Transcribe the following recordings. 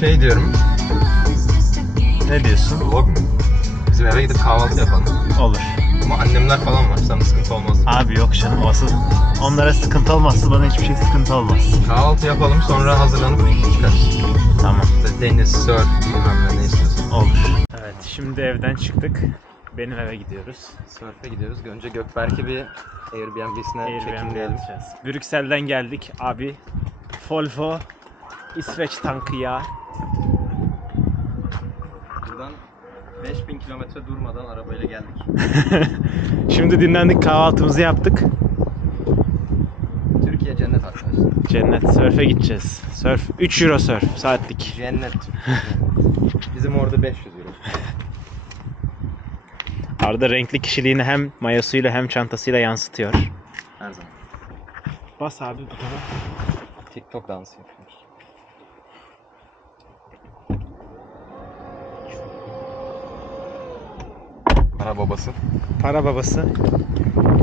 şey diyorum. Ne diyorsun? Vlog mu? Bizim eve gidip kahvaltı yapalım. Olur. Ama annemler falan var. Sana sıkıntı olmaz. Abi yok canım olsun. Onlara sıkıntı olmazsa bana hiçbir şey sıkıntı olmaz. Kahvaltı yapalım sonra hazırlanıp çıkarız. Tamam. İşte deniz, surf, bilmem ne ne istiyorsan. Olur. Evet şimdi evden çıktık. Benim eve gidiyoruz. Surf'e gidiyoruz. Önce Gökberk'i bir Airbnb'sine Airbnb çekimleyelim. yapacağız. Brüksel'den geldik abi. Volvo İsveç tankı ya. Buradan 5000 kilometre durmadan arabayla geldik. Şimdi dinlendik kahvaltımızı yaptık. Türkiye cennet arkadaşlar. Cennet sörfe gideceğiz. Sörf 3 euro sörf saatlik. Cennet. Bizim orada 500 euro. Arda renkli kişiliğini hem mayosuyla hem çantasıyla yansıtıyor. Her zaman. Bas abi butona. TikTok dansı yapıyoruz. Para babası. Para babası.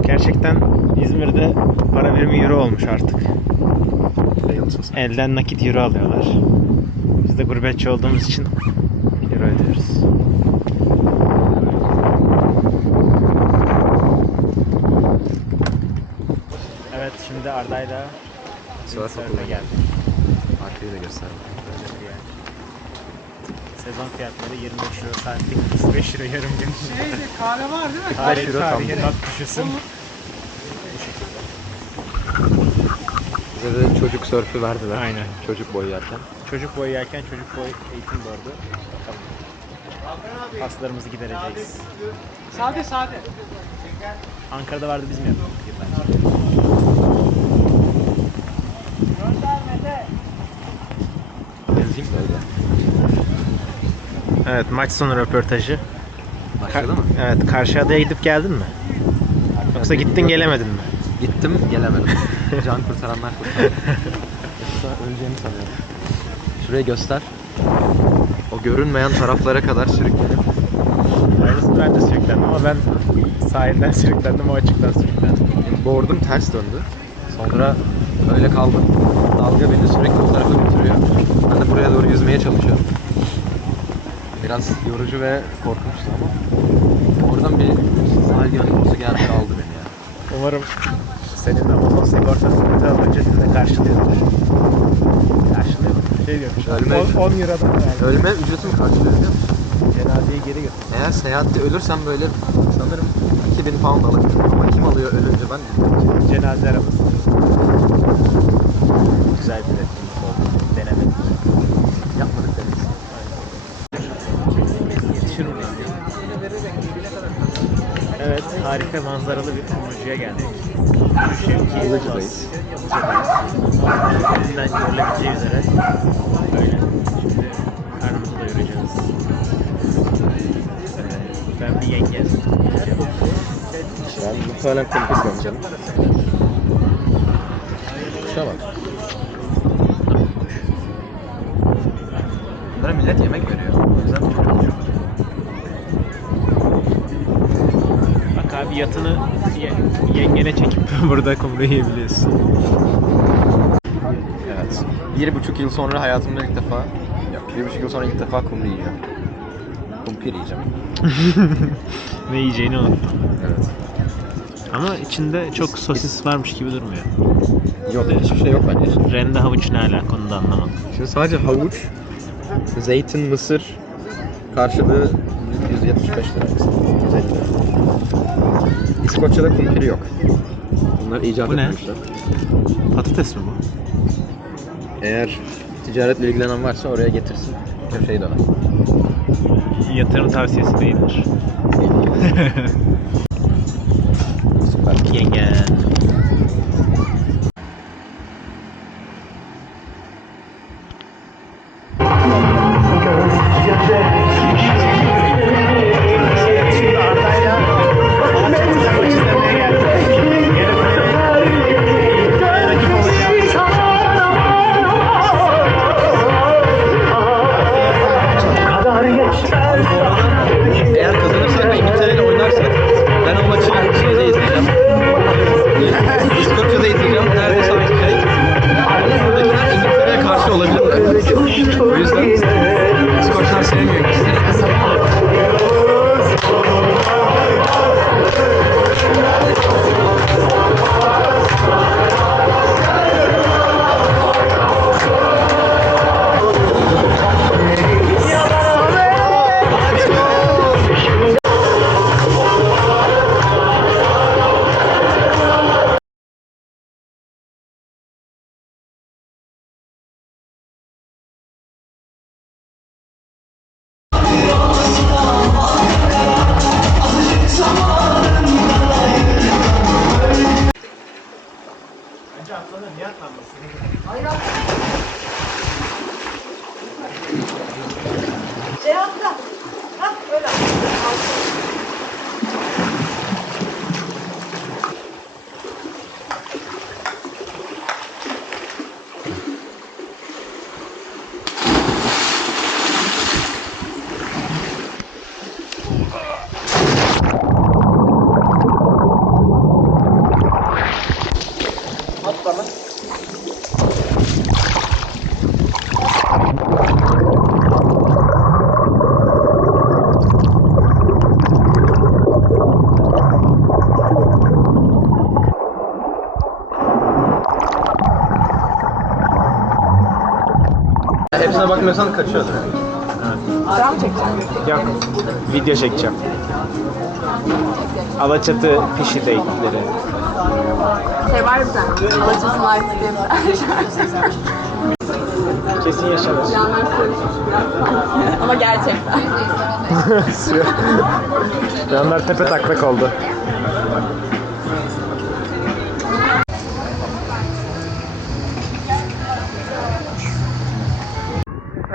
Gerçekten İzmir'de para birimi euro olmuş artık. Elden nakit euro alıyorlar. Biz de gurbetçi olduğumuz için euro ödüyoruz. Evet şimdi Arda'yla Surf'e okuluna geldik. Arkayı da göster. Sezon fiyatları 25 euro saatlik, 35 euro yarım gün. Şeyde kahve var değil mi? 45 euro tam. Tarihi not düşürsün. Bize de çocuk sörfü verdiler. Aynen. Çocuk boyu yerken. Çocuk boyu yerken çocuk boyu eğitim bordu. Bakalım. Paslarımızı gidereceğiz. Sade sade. Ankara'da vardı biz mi yapıyorduk yıllarca? Benzeyim de öyle. Evet maç sonu röportajı. Başladı mı? Evet karşı adaya gidip geldin mi? Yoksa gittin gelemedin mi? Gittim gelemedim. Can kurtaranlar kurtardı. Yoksa öleceğimi sanıyorum. Şurayı göster. O görünmeyen taraflara kadar sürüklenip Aynısını ben de sürüklendim ama ben sahilden sürüklendim o açıktan sürüklendim. board'um ters döndü. Sonra öyle kaldım. Dalga beni sürekli o tarafa götürüyor. Ben de buraya doğru yüzmeye çalışıyorum. Biraz yorucu ve korkunçtu ama oradan bir sahil yönetmesi geldi aldı beni ya. Umarım senin Amazon sigortasını da alınca sizi de karşılıyordur. Karşılıyor mu? Şey diyormuş. Ölme 10, ücreti. 10 eurodan verdi. Ölme ücretimi karşılıyor biliyor musun? Cenazeyi geri götür. Eğer seyahatte ölürsem böyle sanırım 2000 pound alırım. Ama kim alıyor ölünce ben bilmiyorum. Cenaze arabası. Güzel bir etkinlik Evet, harika manzaralı bir kumrucuya geldik. Şevki Ilıcı'dayız. Önünden görülebileceği üzere böyle. Şimdi karnımızı doyuracağız. Ee, Ben bir yenge. Ben muhtemelen kumpir gömeceğim. Kuşa bak. Bunlara millet yemek veriyor. O yüzden çok ucuz. Bak abi yatını ye- yengene çekip burada kumru yiyebiliyorsun. Evet. Bir buçuk yıl sonra hayatımda ilk defa, yok bir buçuk yıl sonra ilk defa kumru yiyeceğim. Kumpir yiyeceğim. Ne yiyeceğini unuttum. Evet. Ama içinde çok sosis varmış gibi durmuyor. Yok hiçbir şey yok bence. Rende havuç ne alaka onu da anlamadım. Şimdi sadece havuç, zeytin, mısır karşılığı 175 lira. 150 lira. İskoçya'da kumpiri yok. Bunlar icat Bu ne? etmemişler. Patates mi bu? Eğer ticaretle ilgilenen varsa oraya getirsin. Köşeyi döner. Yatırım tavsiyesi değildir. Süper. Yenge. そんな出会ったんですね。Hepsine bakmıyorsan kaçıyordur. Sıra mı çekeceğim? Yok. Video çekeceğim. Alaçatı pişi date'leri. Şey var bir tane. Alaçatı Life diye bir. Kesin yaşanır. Ama gerçekten. Yanlar tepe taklak oldu.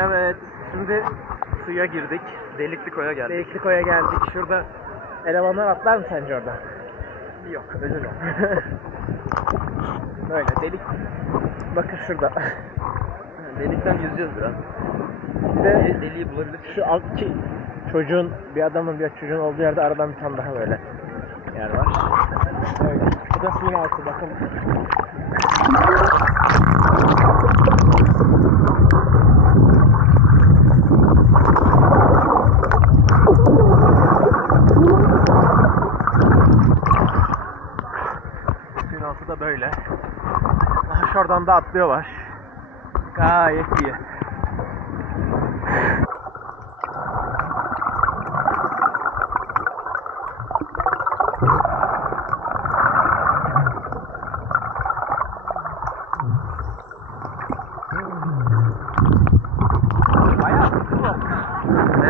Evet, şimdi suya girdik. Delikli koya geldik. Delikli koya geldik. Şurada elemanlar atlar mı sence orada? Yok, özür Böyle delik. Bakın şurada. Delikten yüzeceğiz biraz. Bir de Deliği bulabilir. şu alttaki çocuğun, bir adamın bir çocuğun olduğu yerde aradan bir tane daha böyle yer var. Öyle. Da suyun altı bakın. Suyun altı da böyle. Şuradan da atlıyorlar. Gayet iyi.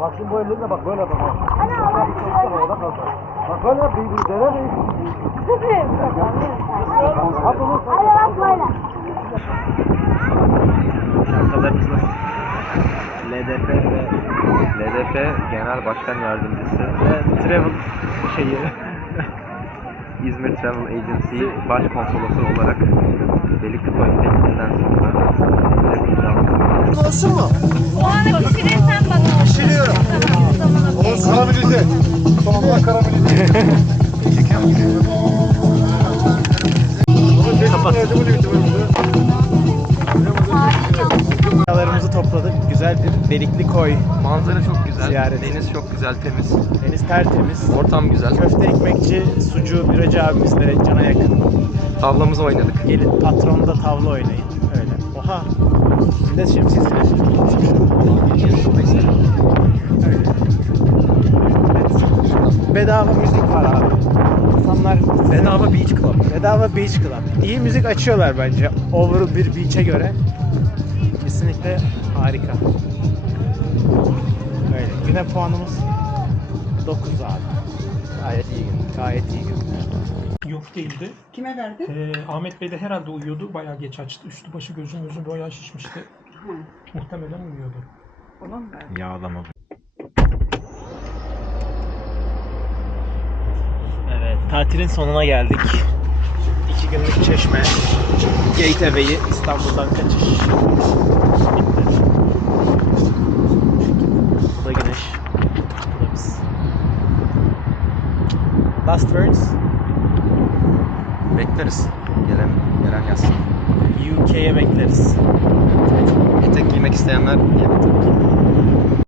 Bak şimdi bu ellerine bak böyle bak. Bak Bak böyle bir bir dene bir. At onu. Şarkılarımız nasıl? LDF ve LDF Genel Başkan Yardımcısı ve Travel şeyi. İzmir Travel Agency Başkonsolosu olarak Delikli Koy tekniğinden sonra Olsun mu? O anı pişirirsen bana. Pişiriyorum. Oğuz karamelize. Sonunda karamelize. Kapat. Topladık. Güzel bir delikli koy. Manzara çok güzel, Ziyaret. deniz çok güzel, temiz, Deniz tertemiz. ortam güzel. Köfte ekmekçi, sucu, biracı abimiz de cana yakın. Tavlamızı oynadık. Gelin patronda tavla oynayın. Öyle. Oha. De şemsiyesini Öyle. Evet. Bedava müzik var abi. İnsanlar Bedava Beach Club. Bedava Beach Club. İyi müzik açıyorlar bence. Over bir beach'e göre. Kesinlikle harika. Böyle. Güne puanımız 9 abi. Gayet iyi gün. Gayet iyi gün. Yok değildi. Kime verdi? Ee, Ahmet Bey de herhalde uyuyordu. Bayağı geç açtı. Üstü başı gözü gözü bayağı şişmişti. Muhtemelen uyuyordu. Ona mı verdi? Yağlama. Evet, tatilin sonuna geldik. İki günlük çeşme, Gateaway'i İstanbul'dan kaçış. Last bastards